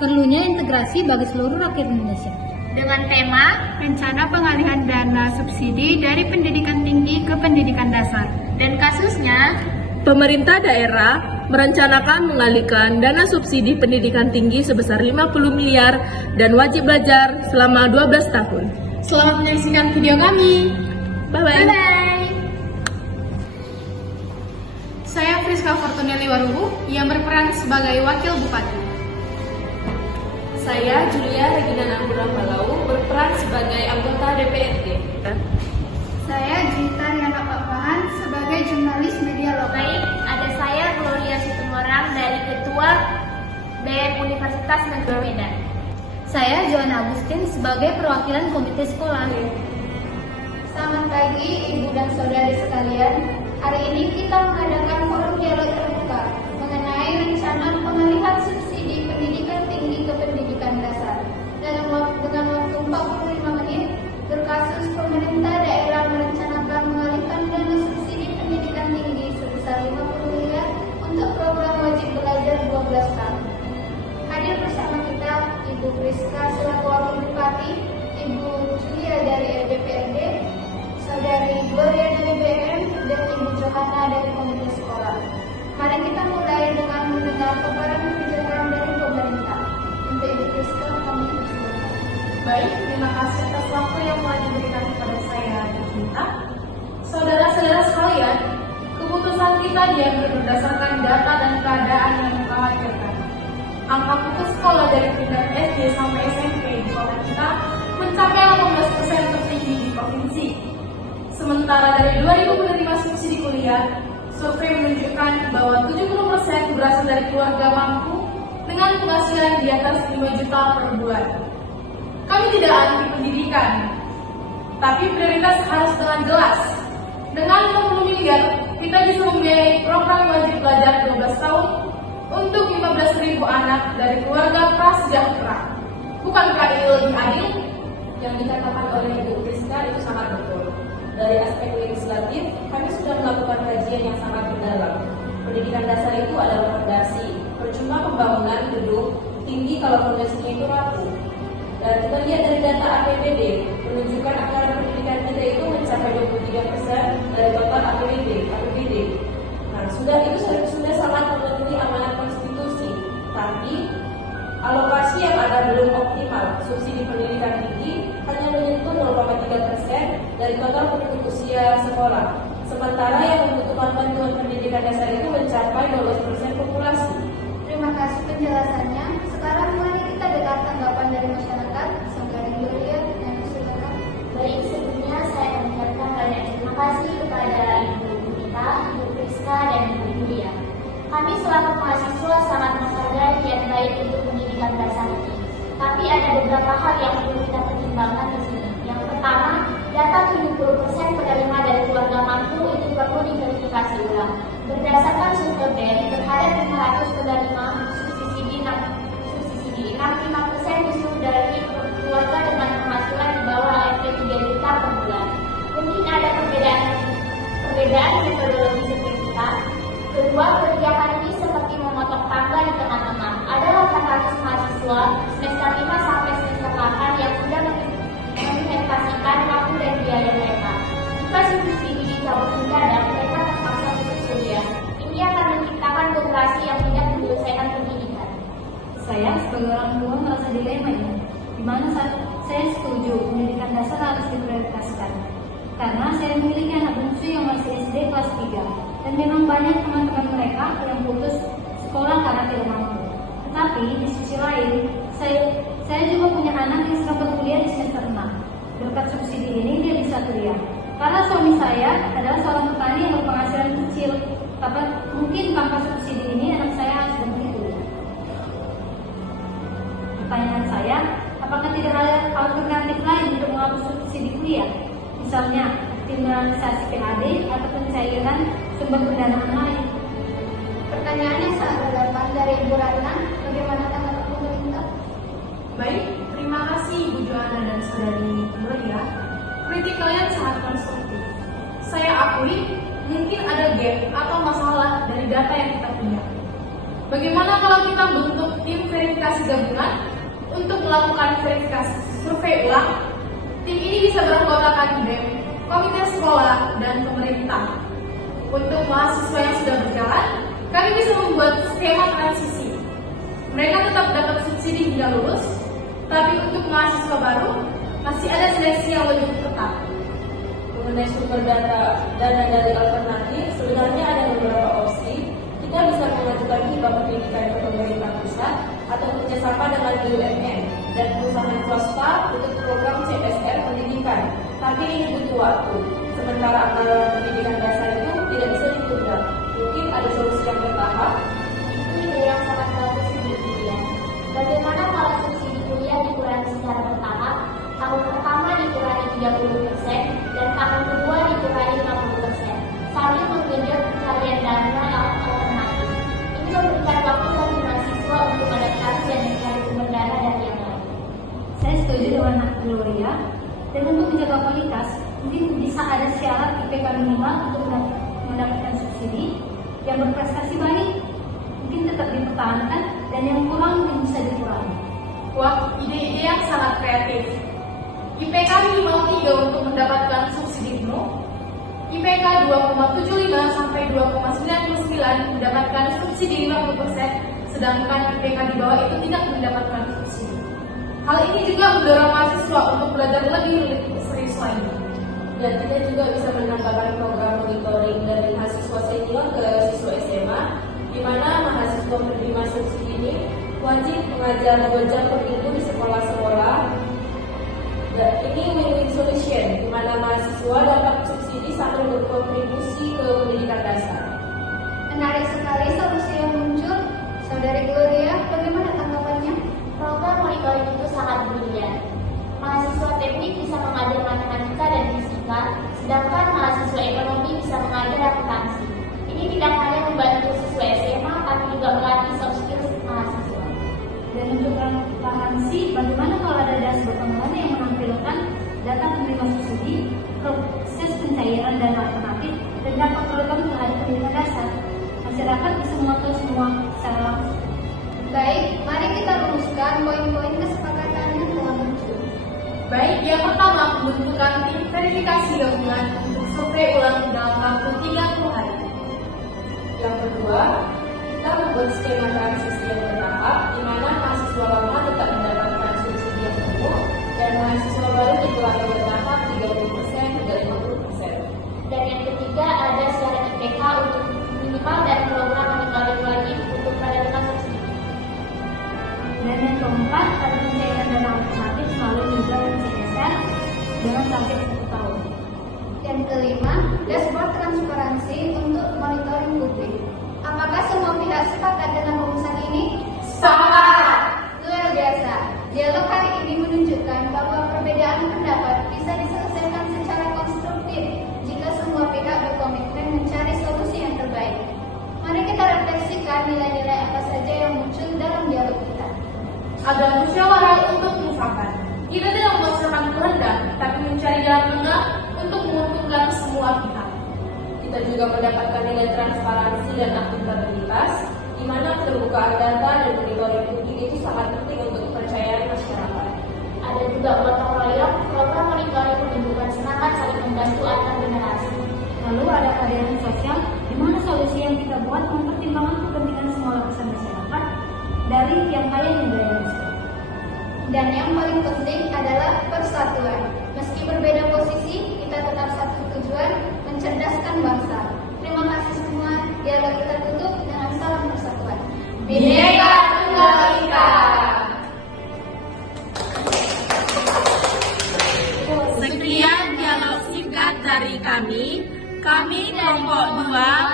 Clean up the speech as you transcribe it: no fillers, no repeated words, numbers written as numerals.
Perlunya integrasi bagi seluruh rakyat Indonesia. Dengan tema Rencana Pengalihan Dana Subsidi dari Pendidikan Tinggi ke Pendidikan Dasar. Dan kasusnya, pemerintah daerah merencanakan mengalihkan dana subsidi pendidikan tinggi sebesar 50 miliar dan wajib belajar selama 12 tahun. selamat menyaksikan video kami. Bye-bye. Bye-bye. Saya Friska Fortunelli Warubu yang berperan sebagai Wakil Bupati. Saya Julia Regina Nambura Malau berperan sebagai anggota DPRD. Saya Gita Riana Papahan sebagai jurnalis media lokal. Baik, ada saya Gloria Situmorang dari Ketua BEM Universitas Negeri Medan. Saya Joanna Agustin sebagai perwakilan komite sekolah. Selamat pagi Ibu dan Saudari sekalian. Hari ini kita mengadakan forum dialog terbuka mengenai rencana pengalihan subsidi pendidikan tinggi ke pendidikan dasar. Dengan waktu 45 menit, berkasus pemerintah daerah merencanakan mengalihkan dana subsidi pendidikan tinggi sebesar 50 miliar untuk program wajib belajar 12 tahun. Hadir bersama kita Ibu Priska selaku Wakil Bupati, Ibu Julia dari DPRD, Saudari Gloria dari BM, dan Ibu Johanna dari Komite Sekolah. Mari kita mulai dengan mendengar paparan kebijakan dari pemerintah. Untuk Ibu Priska, kami persilakan. Baik, terima kasih atas waktu yang telah diberikan kepada saya dan kita. Saudara-saudara sekalian, keputusan kita diambil berdasarkan data dan keadaan yang mengkhawatirkan. Angka putus sekolah dari tingkat SD sampai SMP di kota kita mencapai 18% tertinggi di provinsi. Sementara dari 2.000 penerima subsidi kuliah, survei menunjukkan bahwa 70% berasal dari keluarga mampu dengan penghasilan di atas 5 juta per bulan. Kami tidak anti pendidikan, tapi prioritas harus dengan jelas. Dengan 50 miliar, kita bisa membiayai program wajib belajar 12 tahun untuk 15.000 anak dari keluarga prasejahtera. Bukankah ini lebih adil? Yang dikatakan oleh Ibu Priska itu sangat betul. Dari aspek legislatif, kami sudah melakukan kajian yang sangat mendalam. Pendidikan dasar itu adalah fondasi. Percuma pembangunan gedung tinggi kalau fondasinya itu rapuh. Dan kita lihat dari data APBD, menunjukkan anggaran pendidikan kita itu mencapai 23% dari total APBD. Nah, sudah sangat memenuhi amanat konstitusi. Tapi alokasi yang ada belum optimal. Subsidi pendidikan tinggi hanya menyentuh 0,3% dari total penduduk usia sekolah. Sementara yang membutuhkan bantuan pendidikan dasar itu mencapai 12% populasi. Terima kasih penjelasannya. Sekarang mari kita dengar tanggapan dari masyarakat. Saudari Gloria dan silakan. Baik, sebelumnya saya mengucapkan banyak terima kasih kepada Ibu Gita, Ibu Priska, dan Ibu Julia. Kami selaku mahasiswa sangat menghargai niat baik untuk pendidikan dasar ini. Tapi ada beberapa hal yang perlu kita pertimbangkan di sini. Yang pertama, data 70% penerima dari keluarga mampu itu perlu diverifikasi ulang. Berdasarkan survei BEM terhadap 500 penerima subsidi 65% justru dari keluarga dengan penghasilan di bawah ART 3 juta per bulan. Mungkin ada perbedaan metodologi sertifikat. Kedua, kebijakan ini seperti memotong tangga di tengah-tengah. Ada 800 mahasiswa semester 5 sampai semester 8 yang sudah menginvestasikan waktu dan biaya mereka. Jika subsidi dicabut mendadak, mereka terpaksa putus kuliah. Ini akan menciptakan generasi yang tidak menyelesaikan pendidikan. Saya sebagai orang tua merasa dilema ini, di mana saya setuju pendidikan dasar harus diprioritaskan. Karena saya memiliki anak bungsu yang masih SD kelas 3, dan memang banyak teman-teman mereka yang putus sekolah karena tidak mampu. Tetapi di sisi lain, saya juga punya anak yang sedang berkuliah di semester 6. Berkat subsidi ini dia bisa kuliah. Karena suami saya adalah seorang petani yang berpenghasilan kecil, tapi mungkin tanpa subsidi ini anak saya harus berhenti kuliah. Pertanyaan saya, apakah tidak ada alternatif lain untuk menghapus subsidi kuliah? Misalnya, kriminalisasi PAD atau pencairan sumber pendanaan lain. Pertanyaannya sangat relevan dari Ibu Ratna. Bagaimana tanggapan pemerintah? Baik, terima kasih Ibu Johanna dan Saudari Gloria. Kritik kalian sangat konstruktif. Saya akui mungkin ada gap atau masalah dari data yang kita punya. bagaimana kalau kita bentuk tim verifikasi gabungan untuk melakukan verifikasi survei ulang? Tim ini bisa beranggotakan BEM, komite sekolah, dan pemerintah. Untuk mahasiswa yang sudah berjalan, kami bisa membuat skema transisi. Mereka tetap dapat subsidi hingga lulus, tapi untuk mahasiswa baru, masih ada seleksi yang lebih ketat. Mengenai sumber dana dari alternatif, sebenarnya ada beberapa opsi. Kita bisa mengajukan hibah pendidikan ke pemerintah pusat atau kerjasama dengan BUMN dan perusahaan swasta untuk program CSR pendidikan. Tapi ini butuh waktu. Sementara anggaran pendidikan dasar itu tidak bisa ditunda. Mungkin ada solusi yang bertahap. Itu ide yang sangat bagus di kuliah. Bagaimana kalau subsidi kuliah dikurangi secara bertahap? Tahun pertama dikurangi 30% dan tahun kedua dikurangi 50%. Sambil menggenjot pencarian dana alternatif. Ini memberikan waktu bagi mahasiswa untuk adaptasi dan mencari sumber dana dari yang lain. Saya setuju dengan Nak Gloria. Dan untuk menjaga kualitas, mungkin bisa ada syarat IPK minimal untuk mendapatkan subsidi. Yang berprestasi baik mungkin tetap dipertahankan dan yang kurang mungkin bisa dikurangi. Wah, ide-ide yang sangat kreatif. IPK minimal 3 untuk mendapatkan subsidi penuh, IPK 2,75 sampai 2,99 mendapatkan subsidi 50%, sedangkan IPK di bawah itu tidak mendapatkan subsidi. Hal ini juga mendorong mahasiswa untuk belajar lebih serius lagi. Dan kita juga bisa menambahkan program monitoring dari mahasiswa senior ke siswa SMA, di mana mahasiswa penerima subsidi ini wajib mengajar 2 jam per minggu di sekolah-sekolah. Dan ini win-win solution, di mana mahasiswa dapat subsidi sambil berkontribusi ke pendidikan dasar. Menarik sekali solusi yang muncul. Saudari Gloria, bagaimana tanggapannya? Program monitoring itu sangat brilian. Mahasiswa teknik bisa mengajar matematika dan fisika, sedangkan mahasiswa ekonomi bisa mengajar akuntansi. Ini tidak hanya membantu siswa SMA, tapi juga melatih soft skills mahasiswa. Dan untuk transparansi, bagaimana kalau ada dashboard pengelola yang menampilkan data penerima subsidi, proses pencairan dana alternatif, dan dampak program terhadap pendidikan dasar? Masyarakat bisa mengetahui semua secara langsung. Baik, mari kita rumuskan poin-poin kesepakatan yang telah muncul. Baik, yang pertama, membentukkan tim verifikasi gabungan untuk survei ulang dalam waktu 30 hari. Yang kedua, kita membuat skema transisi yang bertahap, di mana mahasiswa lama tetap mendapatkan subsidi yang penuh dan mahasiswa baru dikurangi bertahap 30% hingga 50%. Dan yang ketiga, ada syarat IPK untuk minimal dan program monitoring wajib untuk penerima subsidi. Dan yang keempat, ada pencairan dana alternatif melalui hibah CSR dengan target 1 tahun. Yang kelima, dashboard transparansi untuk monitoring publik. Apakah semua pihak sepakat dengan rumusan ini? Sepakat! Luar biasa. Dialog hari ini menunjukkan bahwa perbedaan pendapat bisa diselesaikan secara konstruktif jika semua pihak berkomitmen mencari solusi yang terbaik. Mari kita refleksikan nilai-nilai apa saja yang muncul dalam dialog kita. Ada musyawarah untuk mufakat. Kita tidak memaksakan kehendak, tapi mencari jalan tengah untuk menguntungkan semua pihak. Kita juga mendapatkan nilai transparansi dan akuntabilitas, di mana keterbukaan data dan monitoring publik itu sangat penting untuk kepercayaan masyarakat. Ada juga gotong royong, program monitoring menunjukkan semangat saling membantu antar generasi. Lalu ada keadilan sosial, di mana solusi yang kita buat mempertimbangkan kepentingan semua lapisan masyarakat, dari yang kaya hingga yang miskin. Dan yang paling penting adalah persatuan. Meski berbeda posisi, kita tetap satu tujuan, mencerdaskan bangsa. Terima kasih semua. Dialog kita tutup dengan salam persatuan. Bhinneka Tunggal Ika. Sekian dialog singkat dari kami kelompok 2